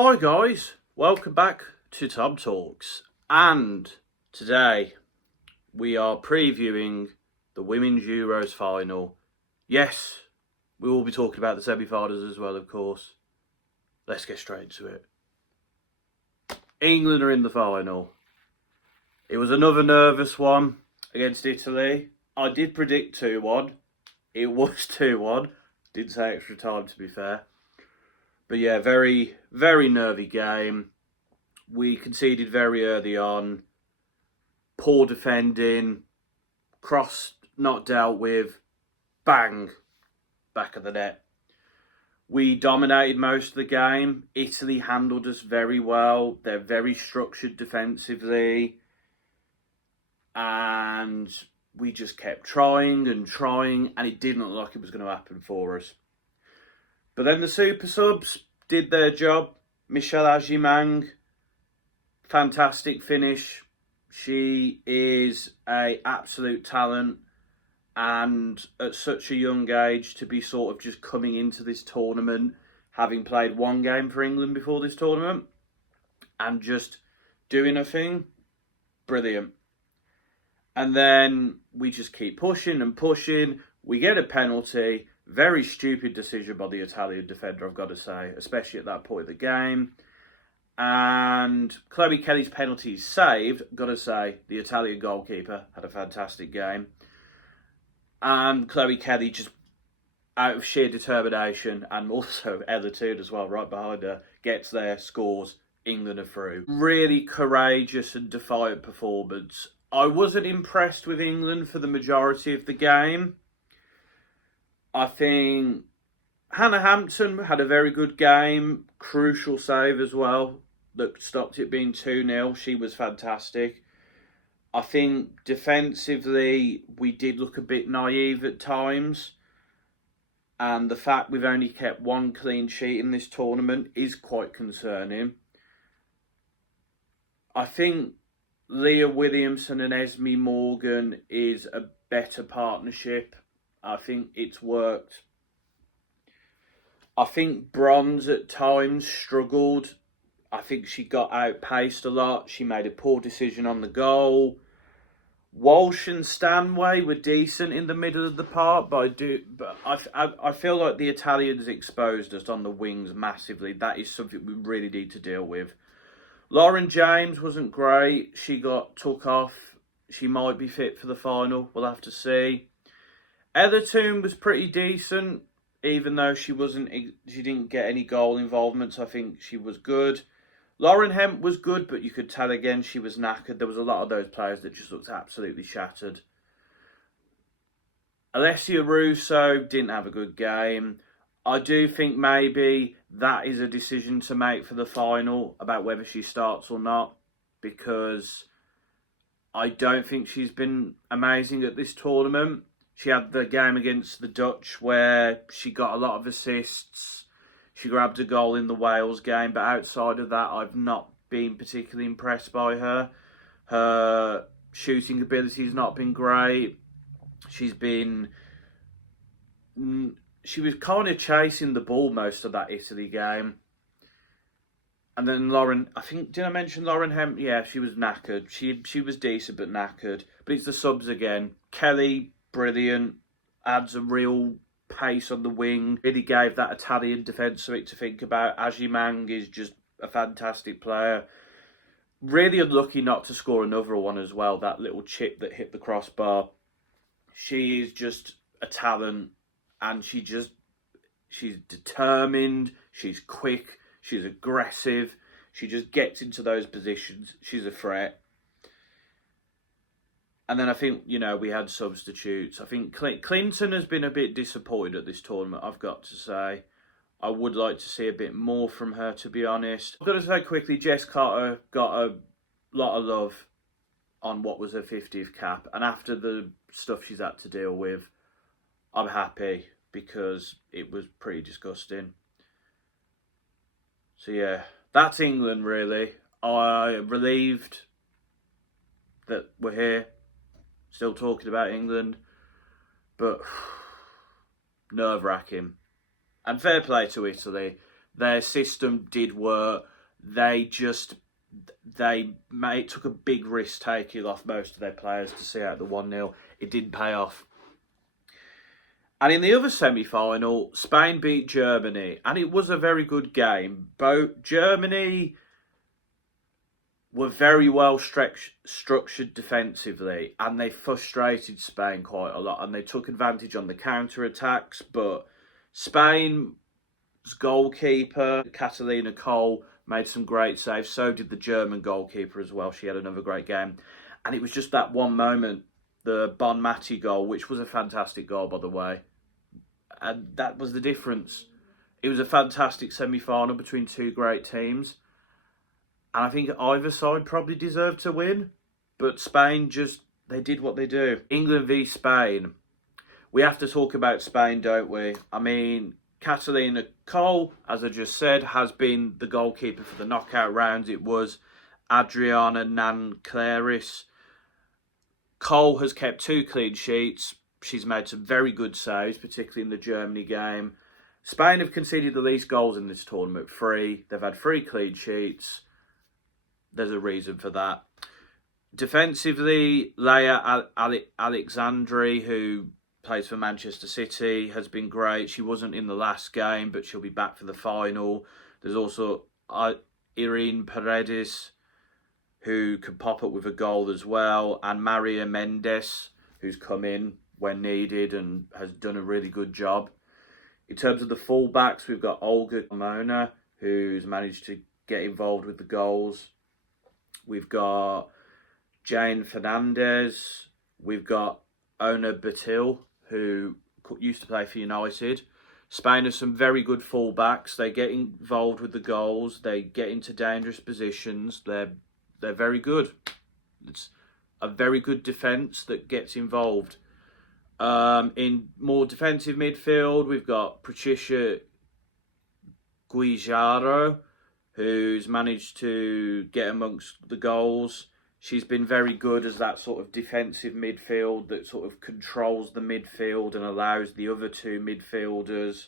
Hi guys, welcome back to Tom Talks, and today we are previewing the Women's Euros final. Yes, we will be talking about the semi-finals as well, of course. Let's get straight to it. England are in the final. It was another nervous one against Italy. I did predict 2-1. It was 2-1. Didn't say extra time, to be fair. But yeah, very, very nervy game. We conceded very early on. Poor defending. Cross not dealt with. Bang. Back of the net. We dominated most of the game. Italy handled us very well. They're very structured defensively. And we just kept trying, and it didn't look like it was going to happen for us. But then the super subs did their job. Michelle Agyemang, fantastic finish. She is an absolute talent, and at such a young age to be sort of just coming into this tournament, having played one game for England before this tournament, and just doing her thing, brilliant. And then we just keep pushing and pushing. We get a penalty. Very stupid decision by the Italian defender, I've got to say, especially at that point of the game. And Chloe Kelly's penalty is saved. Got to say, the Italian goalkeeper had a fantastic game. And Chloe Kelly, just out of sheer determination, and also Ella Toone as well, right behind her, gets there, scores, England are through. Really courageous and defiant performance. I wasn't impressed with England for the majority of the game. I think Hannah Hampton had a very good game. Crucial save as well that stopped it being 2-0. She was fantastic. I think defensively we did look a bit naive at times. And the fact we've only kept one clean sheet in this tournament is quite concerning. I think Leah Williamson and Esme Morgan is a better partnership. I think it's worked. I think Bronze at times struggled. I think she got outpaced a lot. She made a poor decision on the goal. Walsh and Stanway were decent in the middle of the park, but I feel like the Italians exposed us on the wings massively. That is something we really need to deal with. Lauren James wasn't great. She got took off. She might be fit for the final. We'll have to see. Ella Toone was pretty decent, even though she didn't get any goal involvement. So I think she was good. Lauren Hemp was good, but you could tell again she was knackered. There was a lot of those players that just looked absolutely shattered. Alessia Russo didn't have a good game. I do think maybe that is a decision to make for the final about whether she starts or not, because I don't think she's been amazing at this tournament. She had the game against the Dutch where she got a lot of assists. She grabbed a goal in the Wales game, but outside of that, I've not been particularly impressed by her. Her shooting ability has not been great. She was kind of chasing the ball most of that Italy game. And then Lauren, did I mention Lauren Hemp? Yeah, she was knackered. She was decent, but knackered. But it's the subs again. Kelly, brilliant. Adds a real pace on the wing. Really gave that Italian defence something to think about. Agyemang is just a fantastic player. Really unlucky not to score another one as well. That little chip that hit the crossbar. She is just a talent. And she's determined, she's quick, she's aggressive, she just gets into those positions, she's a threat. And then I think, we had substitutes. I think Clinton has been a bit disappointed at this tournament, I've got to say. I would like to see a bit more from her, to be honest. I've got to say quickly, Jess Carter got a lot of love on what was her 50th cap. And after the stuff she's had to deal with, I'm happy, because it was pretty disgusting. So yeah, that's England really. I'm relieved that we're here, still talking about England, but nerve-wracking. And fair play to Italy. Their system did work. They took a big risk taking off most of their players to see out the 1-0. It didn't pay off. And in the other semi-final, Spain beat Germany, and it was a very good game. Both Germany were very well structured defensively, and they frustrated Spain quite a lot, and they took advantage on the counter-attacks. But Spain's goalkeeper, Catalina Cole, made some great saves. So did the German goalkeeper as well. She had another great game. And it was just that one moment, the Bonmati goal, which was a fantastic goal, by the way. And that was the difference. It was a fantastic semi-final between two great teams. And I think either side probably deserved to win. But Spain they did what they do. England v Spain. We have to talk about Spain, don't we? I mean, Catalina Cole, as I just said, has been the goalkeeper for the knockout rounds. It was Adriana Nanclaris. Cole has kept 2 clean sheets. She's made some very good saves, particularly in the Germany game. Spain have conceded the least goals in this tournament, 3. They've had 3 clean sheets. There's a reason for that. Defensively, Leia Alexandri, who plays for Manchester City, has been great. She wasn't in the last game, but she'll be back for the final. There's also Irene Paredes, who can pop up with a goal as well, and Maria Mendes, who's come in when needed and has done a really good job. In terms of the fullbacks, we've got Olga Carmona, who's managed to get involved with the goals. We've got Jane Fernandez. We've got Ona Batil, who used to play for United. Spain has some very good fullbacks. They get involved with the goals. They get into dangerous positions. They're very good. It's a very good defence that gets involved. In more defensive midfield, we've got Patricia Guijarro, who's managed to get amongst the goals. She's been very good as that sort of defensive midfield that sort of controls the midfield and allows the other 2 midfielders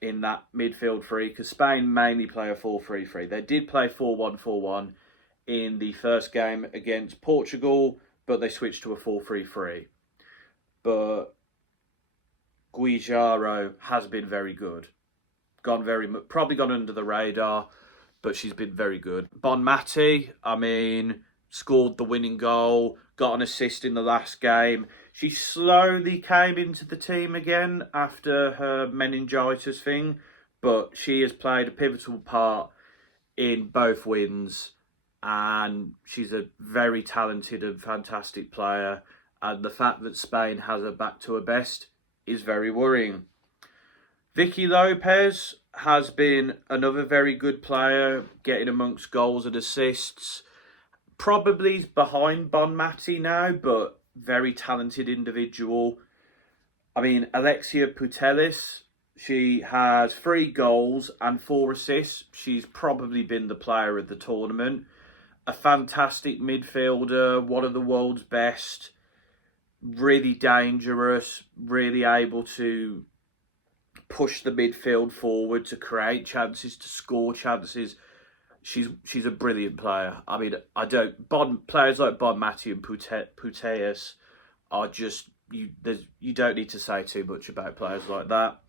in that midfield 3, because Spain mainly play a 4-3-3. They did play 4-1-4-1 in the first game against Portugal, but they switched to a 4-3-3. But Guijarro has been very good. Probably gone under the radar, but she's been very good. Bonmati, I mean, scored the winning goal, got an assist in the last game. She slowly came into the team again after her meningitis thing, but she has played a pivotal part in both wins, and she's a very talented and fantastic player. And the fact that Spain has her back to her best is very worrying. Vicky Lopez has been another very good player, getting amongst goals and assists. Probably behind Bonmati now, but very talented individual. I mean, Alexia Putellas, she has 3 goals and 4 assists. She's probably been the player of the tournament. A fantastic midfielder, one of the world's best. Really dangerous, really able to push the midfield forward, to create chances, to score chances. She's a brilliant player. I mean, players like Bonmati and Putellas are just you don't need to say too much about players like that.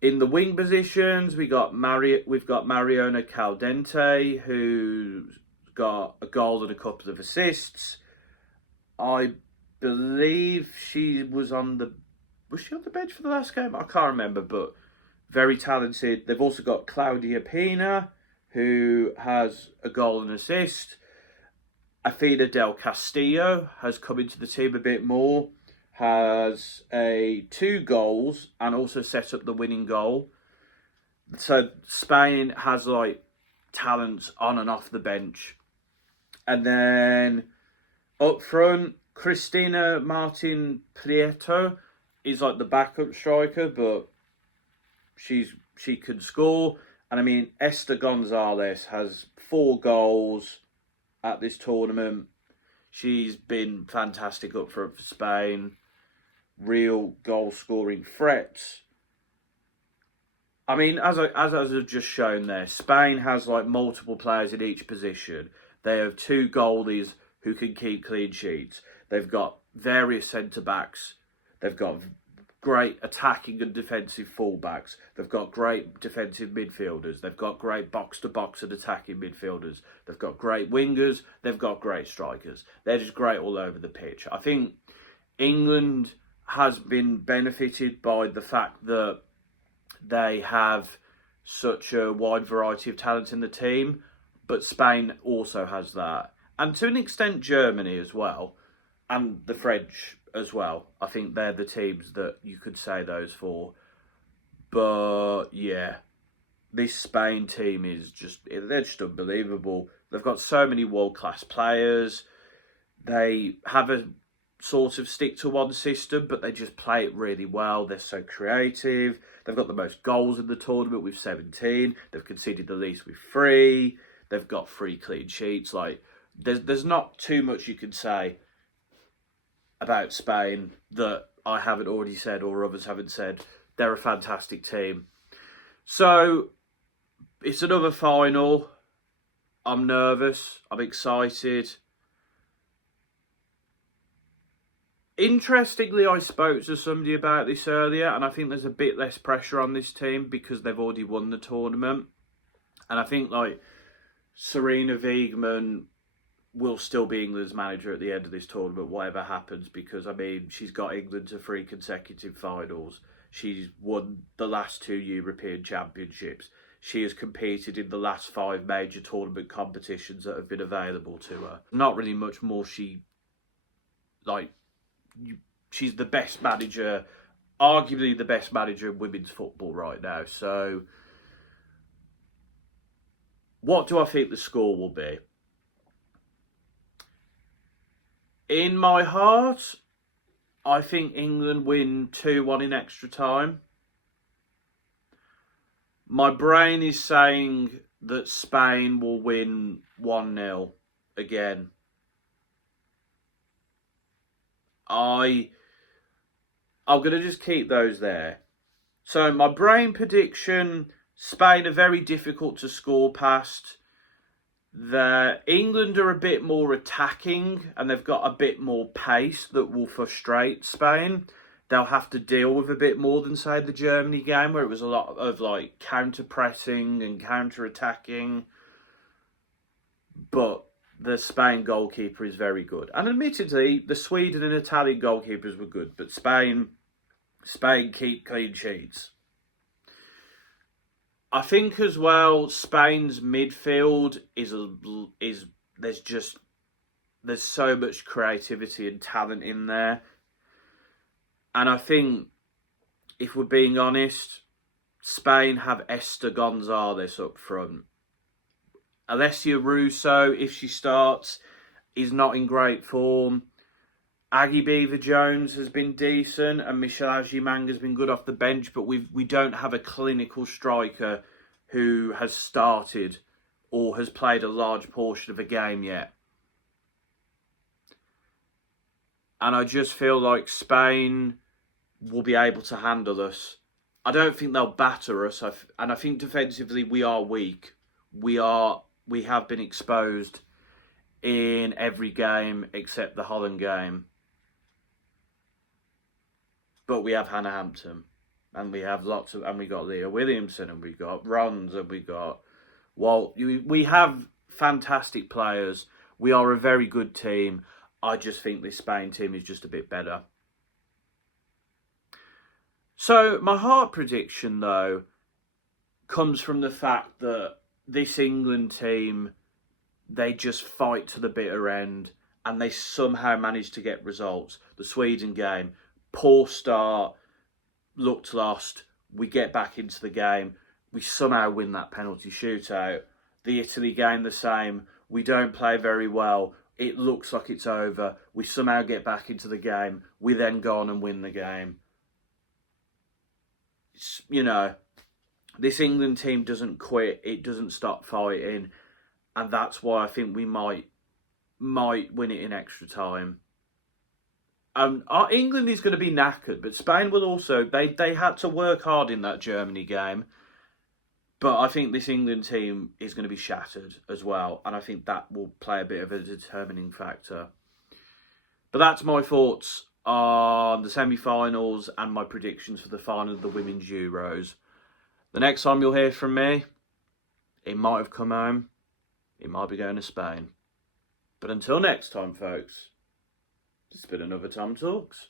In the wing positions, we've got Mariona Caldente, who's got a goal and a couple of assists. I believe she was on the bench for the last game? I can't remember, but very talented. They've also got Claudia Pina, who has a goal and assist. Afina del Castillo has come into the team a bit more, has 2 goals and also set up the winning goal. So Spain has talents on and off the bench. And then up front, Cristina Martin Prieto is the backup striker, but she can score. And I mean, Esther Gonzalez has 4 goals at this tournament. She's been fantastic up front for Spain. Real goal-scoring threats. I mean, as I've just shown there, Spain has like multiple players in each position. They have two goalies who can keep clean sheets. They've got various centre backs. They've got great attacking and defensive fullbacks. They've got great defensive midfielders. They've got great box to box and attacking midfielders. They've got great wingers. They've got great strikers. They're just great all over the pitch. I think England has been benefited by the fact that they have such a wide variety of talent in the team, but Spain also has that. And to an extent, Germany as well, and the French as well. I think they're the teams that you could say those for. But yeah, this Spain team is they're just unbelievable. They've got so many world-class players. They have a sort of stick to one system, but they just play it really well. They're so creative. They've got the most goals in the tournament with 17. They've conceded the least with 3. They've got 3 clean sheets. Like, there's not too much you can say about Spain that I haven't already said or others haven't said. They're a fantastic team. So, it's another final. I'm nervous. I'm excited. Interestingly, I spoke to somebody about this earlier, and I think there's a bit less pressure on this team because they've already won the tournament. And I think, like, Sarina Wiegman will still be England's manager at the end of this tournament, whatever happens, because, I mean, she's got England to 3 consecutive finals. She's won the last 2 European Championships. She has competed in the last 5 major tournament competitions that have been available to her. Not really much more she's the best manager, arguably the best manager in women's football right now. So, what do I think the score will be? In my heart, I think England win 2-1 in extra time. My brain is saying that Spain will win 1-0 again. I'm going to just keep those there. So my brain prediction, Spain are very difficult to score past. England are a bit more attacking and they've got a bit more pace that will frustrate Spain. They'll have to deal with a bit more than, say, the Germany game where it was a lot of like counter-pressing and counter-attacking. But the Spain goalkeeper is very good. And admittedly, the Sweden and Italian goalkeepers were good. But Spain keep clean sheets. I think as well, Spain's midfield there's so much creativity and talent in there. And I think, if we're being honest, Spain have Esther Gonzalez up front. Alessia Russo, if she starts, is not in great form. Aggie Beever-Jones has been decent, and Michel Agyemang has been good off the bench, but we don't have a clinical striker who has started or has played a large portion of a game yet. And I just feel like Spain will be able to handle us. I don't think they'll batter us, and I think defensively we are weak. We have been exposed in every game except the Holland game. But we have Hannah Hampton, and we have and we got Leah Williamson, and we got Rons, and we got Walt. We have fantastic players. We are a very good team. I just think this Spain team is just a bit better. So my heart prediction, though, comes from the fact that this England team, they just fight to the bitter end and they somehow manage to get results. The Sweden game, poor start, looked lost. We get back into the game. We somehow win that penalty shootout. The Italy game, the same. We don't play very well. It looks like it's over. We somehow get back into the game. We then go on and win the game. This England team doesn't quit. It doesn't stop fighting. And that's why I think we might win it in extra time. England is going to be knackered, but Spain will also. They had to work hard in that Germany game. But I think this England team is going to be shattered as well, and I think that will play a bit of a determining factor. But that's my thoughts on the semi-finals and my predictions for the final of the Women's Euros. The next time you'll hear from me, it might have come home, it might be going to Spain. But until next time, folks, it's been another Tom Talks.